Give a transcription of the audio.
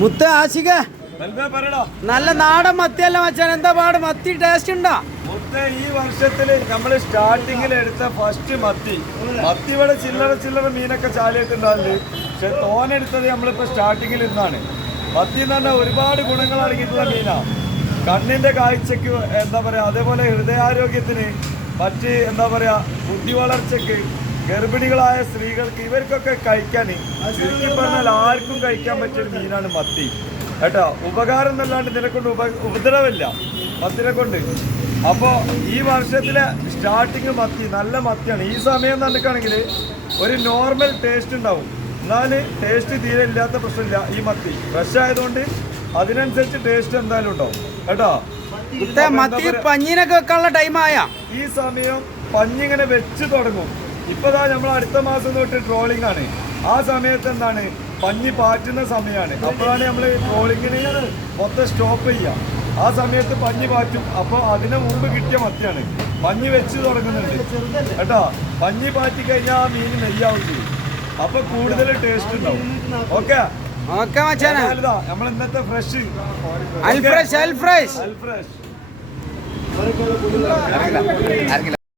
മുത്ത ആശിക. നല്ല നാടൻ മത്തിയല്ല മച്ചാൻ എന്താ പാട്? മത്തി ടേസ്റ്റ് ഉണ്ടോ? ഈ വർഷത്തിൽ നമ്മൾ സ്റ്റാർട്ടിങ്ങിൽ എടുത്ത ഫസ്റ്റ് മത്തി. മത്തി ഇവിടെ ചില്ലറ ചില്ലറ മീനൊക്കെ ചാലിയിട്ടുണ്ടാവില്ല പക്ഷെ തോനെടുത്തത് നമ്മളിപ്പോ സ്റ്റാർട്ടിങ്ങിൽ ഇന്നാണ് മത്തി എന്ന് പറഞ്ഞാൽ ഒരുപാട് ഗുണങ്ങൾ അടങ്ങിയിട്ടുള്ള മീനാ. കണ്ണിന്റെ കാഴ്ചക്ക് എന്താ പറയാ അതേപോലെ ഹൃദയാരോഗ്യത്തിന് മറ്റ് എന്താ പറയാ ബുദ്ധി വളർച്ചക്ക് ഗർഭിണികളായ സ്ത്രീകൾക്ക് ഇവർക്കൊക്കെ കഴിക്കാൻ ചുരുക്കി പറഞ്ഞാൽ ആർക്കും കഴിക്കാൻ പറ്റിയൊരു മീനാണ് മത്തി. കേട്ടോ? ഉപകാരം എന്നല്ലാണ്ട് ഇതിനെക്കൊണ്ട് ഉപ ഉപദ്രവമില്ല. മത്തിനെ കൊണ്ട്. അപ്പോൾ ഈ വർഷത്തിലെ സ്റ്റാർട്ടിങ് മത്തി നല്ല മത്തിയാണ്. ഈ സമയം നടക്കുകയാണെങ്കിൽ ഒരു നോർമൽ ടേസ്റ്റ് ഉണ്ടാവും. എന്നാൽ ടേസ്റ്റ് തീരെ ഇല്ലാത്ത പ്രശ്നമില്ല ഈ മത്തി. ഫ്രഷ് ആയതുകൊണ്ട് അതിനനുസരിച്ച് ടേസ്റ്റ് എന്തായാലും ഉണ്ടാവും. കേട്ടോ? മത്തി പഞ്ഞിനൊക്കെ വെക്കാനുള്ള ടൈമായ ഈ സമയം പഞ്ഞിങ്ങനെ വെച്ച് തുടങ്ങും. ഇപ്പതാ നമ്മൾ അടുത്ത മാസം തൊട്ട് ട്രോളിംഗ് ആണ്. ആ സമയത്ത് എന്താണ്? പഞ്ഞി പാറ്റുന്ന സമയമാണ് അപ്പോഴാണ് നമ്മൾ ട്രോളിങ്ങിന് മൊത്തം സ്റ്റോപ്പ് ചെയ്യുക ആ സമയത്ത് പഞ്ഞി പാറ്റും. അപ്പോൾ അതിന് മുമ്പ് കിട്ടിയ മത്തിയാണ്. പഞ്ഞി വെച്ച് തുടങ്ങുന്നുണ്ട്. കേട്ടോ? പഞ്ഞി പാറ്റി കഴിഞ്ഞാൽ ആ മീൻ നെയ്യാവും ചെയ്യും. അപ്പൊ കൂടുതൽ ടേസ്റ്റ് ഉണ്ടാവും. ഓക്കെ? ഓക്കെ മച്ചാനെ. നമ്മൾ ഇന്നത്തെ fresh Al Fresh Al Fresh. Al Fresh fresh ഇറങ്ങില്ല